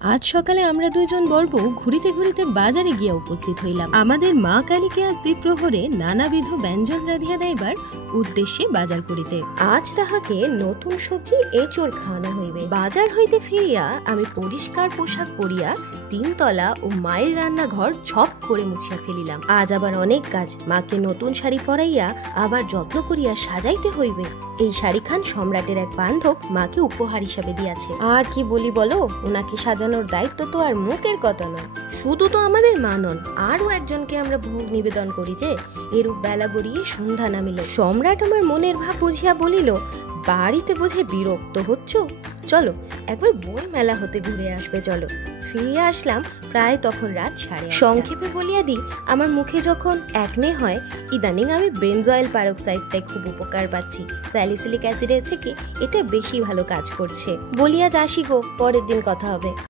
আজ সকালে আমরা দুইজন বর্ব ঘুরিতে ঘুরিতে বাজারে গিয়া উপস্থিত হইলাম। আমাদের মা কালীকে আজ দ্বিপ্রহরে নানাবিধ ব্যঞ্জন রাধিয়া দেবার উদ্দেশ্যে বাজার করিতে। আজ তাহাকে নতুন সবজি এঁচড় খাওয়ানো হইবে। বাজার হইতে ফিরিয়া আমি পরিষ্কার পোশাক পরিয়া তিনতলা ও মায়ের রান্নাঘর ছপ করে মুছিয়া ফেলিলাম। আজ আবার অনেক কাজ। মাকে নতুন শাড়ি পরাইয়া আবার যত্ন করিয়া সাজাইতে হইবে। এই শাড়িখান সম্রাটের এক বান্ধব মাকে উপহার হিসাবে দিয়াছে। আর কি বলি বলো, ওনাকে সাজানোর দায়িত্ব তো আর মুখের কথা নয়। শুধু তো আমাদের মা নন, আরো একজনকে আমরা ভোগ নিবেদন করি যে। এরূপ বেলা গড়িয়ে সন্ধ্যা নামিল। সম্রাট আমার মনের ভাব বুঝিয়া বলিল, বাড়িতে বোঝে বিরক্ত হচ্ছ, চলো একবার বই মেলা হতে ঘুরে আসবে চলো। ফিরিয়া আসলাম প্রায় তখন রাত 8:30। সংক্ষেপে বলিয়া দিই, আমার মুখে যখন একনে হয়, ইদানিং আমি বেনজয়েল পারক্সাইডটাই খুব উপকার পাচ্ছি। স্যালিসিলিক অ্যাসিডের থেকে এটা বেশি ভালো কাজ করছে। বলিয়া যাসি গো, পরের দিন কথা হবে।